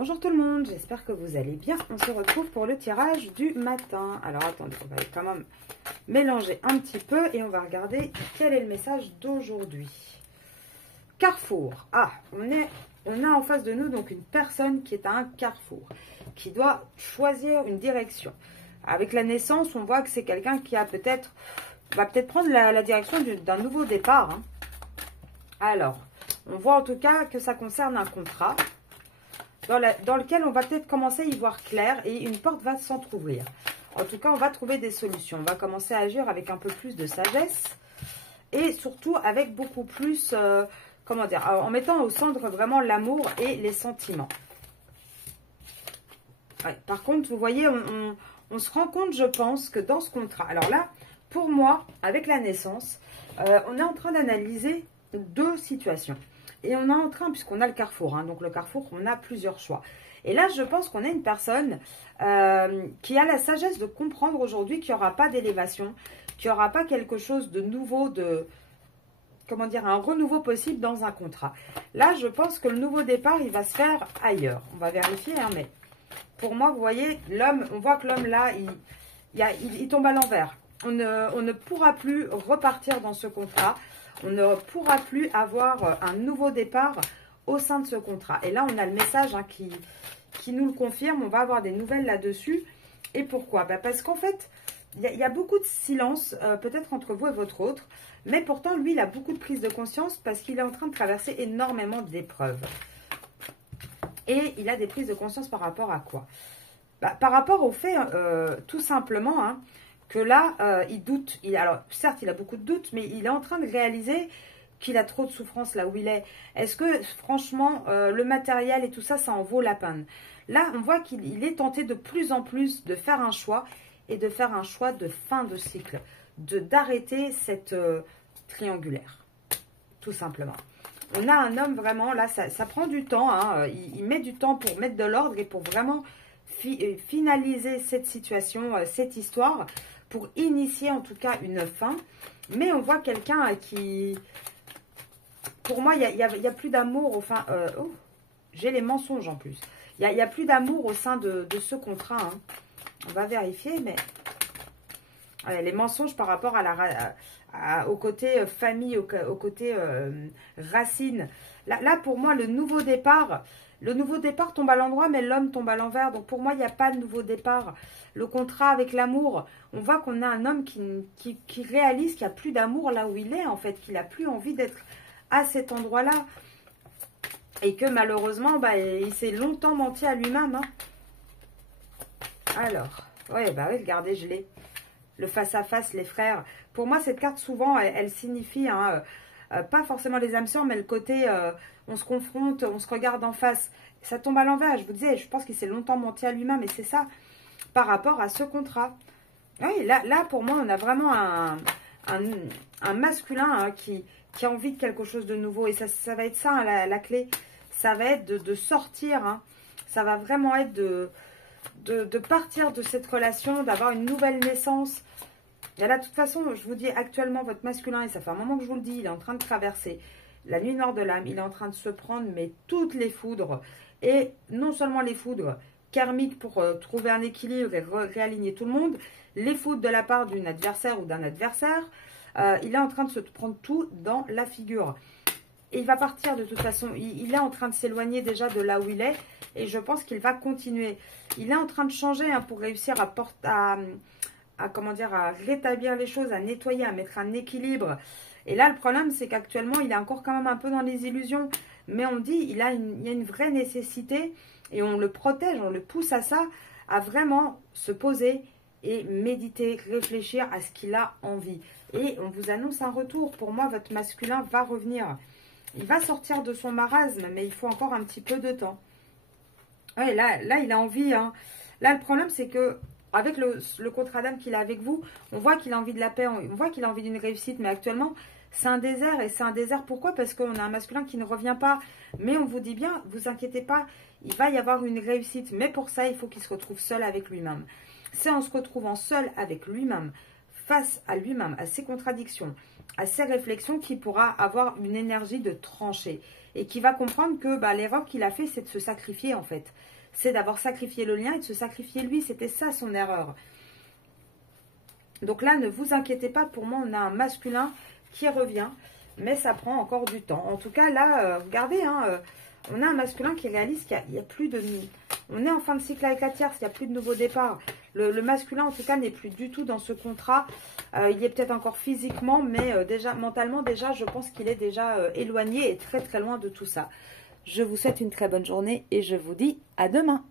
Bonjour tout le monde, j'espère que vous allez bien. On se retrouve pour le tirage du matin. Alors attendez, on va quand même mélanger un petit peu et on va regarder quel est le message d'aujourd'hui. Carrefour. Ah, on a en face de nous donc une personne qui est à un carrefour, qui doit choisir une direction. Avec la naissance, on voit que c'est quelqu'un qui a va peut-être prendre la direction d'un nouveau départ. Hein. Alors, on voit en tout cas que ça concerne un contrat dans lequel on va peut-être commencer à y voir clair et une porte va s'entrouvrir. En tout cas, on va trouver des solutions. On va commencer à agir avec un peu plus de sagesse et surtout avec beaucoup plus, comment dire, en mettant au centre vraiment l'amour et les sentiments. Ouais, par contre, vous voyez, on se rend compte, je pense, que dans ce contrat, alors là, pour moi, avec la naissance, on est en train d'analyser deux situations. Et on est en train, puisqu'on a le carrefour, hein, donc le carrefour, on a plusieurs choix. Et là, je pense qu'on a une personne qui a la sagesse de comprendre aujourd'hui qu'il n'y aura pas d'élévation, qu'il n'y aura pas quelque chose de nouveau, comment dire, un renouveau possible dans un contrat. Là, je pense que le nouveau départ, il va se faire ailleurs. On va vérifier, hein, mais pour moi, vous voyez, l'homme, on voit que l'homme là, il tombe à l'envers. On ne pourra plus repartir dans ce contrat. On ne pourra plus avoir un nouveau départ au sein de ce contrat. Et là, on a le message hein, qui nous le confirme. On va avoir des nouvelles là-dessus. Et pourquoi? Parce qu'en fait, il y a beaucoup de silence, peut-être entre vous et votre autre. Mais pourtant, lui, il a beaucoup de prise de conscience parce qu'il est en train de traverser énormément d'épreuves. Et il a des prises de conscience par rapport à quoi? Par rapport au fait, tout simplement, hein, que là, il doute. Alors, certes, il a beaucoup de doutes, mais il est en train de réaliser qu'il a trop de souffrance là où il est. Est-ce que, franchement, le matériel et tout ça, ça en vaut la peine? Là, on voit qu'il est tenté de plus en plus de faire un choix et de faire un choix de fin de cycle, d'arrêter cette triangulaire, tout simplement. On a un homme vraiment, là, ça prend du temps, hein, il met du temps pour mettre de l'ordre et pour vraiment finaliser cette situation, cette histoire, pour initier en tout cas une fin. Mais on voit quelqu'un qui, pour moi, il y a plus d'amour, enfin, oh, j'ai les mensonges en plus. Il y a plus d'amour au sein de ce contrat. Hein. On va vérifier, mais les mensonges par rapport au côté famille, au côté racine. Là, pour moi, le nouveau départ tombe à l'endroit, mais l'homme tombe à l'envers. Donc, pour moi, il n'y a pas de nouveau départ. Le contrat avec l'amour, on voit qu'on a un homme qui réalise qu'il n'y a plus d'amour là où il est, en fait, qu'il n'a plus envie d'être à cet endroit-là. Et que malheureusement, il s'est longtemps menti à lui-même. Hein. Alors, oui, regardez, je l'ai. Le face-à-face, les frères. Pour moi, cette carte, souvent, elle signifie, hein, pas forcément les âmes sœurs, mais le côté, on se confronte, on se regarde en face. Ça tombe à l'envers, je vous disais, je pense qu'il s'est longtemps menti à lui-même, et c'est ça, par rapport à ce contrat. Oui, là pour moi, on a vraiment un masculin hein, qui a envie de quelque chose de nouveau, et ça va être ça, hein, la clé. Ça va être de sortir, hein. Ça va vraiment être de partir de cette relation, d'avoir une nouvelle naissance. Et là, de toute façon, je vous dis actuellement, votre masculin, et ça fait un moment que je vous le dis, il est en train de traverser la nuit noire de l'âme. Il est en train de se prendre, mais toutes les foudres. Et non seulement les foudres karmiques pour trouver un équilibre et réaligner tout le monde, les foudres de la part d'une adversaire ou d'un adversaire. Il est en train de se prendre tout dans la figure. Et il va partir de toute façon. Il est en train de s'éloigner déjà de là où il est. Et je pense qu'il va continuer. Il est en train de changer hein, pour réussir comment dire, à rétablir les choses, à nettoyer, à mettre un équilibre. Et là, le problème, c'est qu'actuellement, il est encore quand même un peu dans les illusions. Mais on dit, il y a une vraie nécessité et on le protège, on le pousse à ça, à vraiment se poser et méditer, réfléchir à ce qu'il a envie. Et on vous annonce un retour. Pour moi, votre masculin va revenir. Il va sortir de son marasme, mais il faut encore un petit peu de temps. Ouais, là, il a envie. Hein. Là, le problème, c'est que avec le contrat d'âme qu'il a avec vous, on voit qu'il a envie de la paix, on voit qu'il a envie d'une réussite, mais actuellement, c'est un désert. Et c'est un désert, pourquoi? Parce qu'on a un masculin qui ne revient pas. Mais on vous dit bien, vous inquiétez pas, il va y avoir une réussite. Mais pour ça, il faut qu'il se retrouve seul avec lui-même. C'est en se retrouvant seul avec lui-même, face à lui-même, à ses contradictions, à ses réflexions, qu'il pourra avoir une énergie de trancher. et qui va comprendre que l'erreur qu'il a fait, c'est de se sacrifier en fait. C'est d'avoir sacrifié le lien et de se sacrifier lui. C'était ça son erreur. Donc là, ne vous inquiétez pas. Pour moi, on a un masculin qui revient. Mais ça prend encore du temps. En tout cas, là, regardez, hein, on a un masculin qui réalise qu'il n'y a plus de... On est en fin de cycle avec la tierce. Il n'y a plus de nouveau départ. Le masculin, en tout cas, n'est plus du tout dans ce contrat. Il est peut-être encore physiquement, mais déjà mentalement, déjà, je pense qu'il est déjà éloigné et très très loin de tout ça. Je vous souhaite une très bonne journée et je vous dis à demain.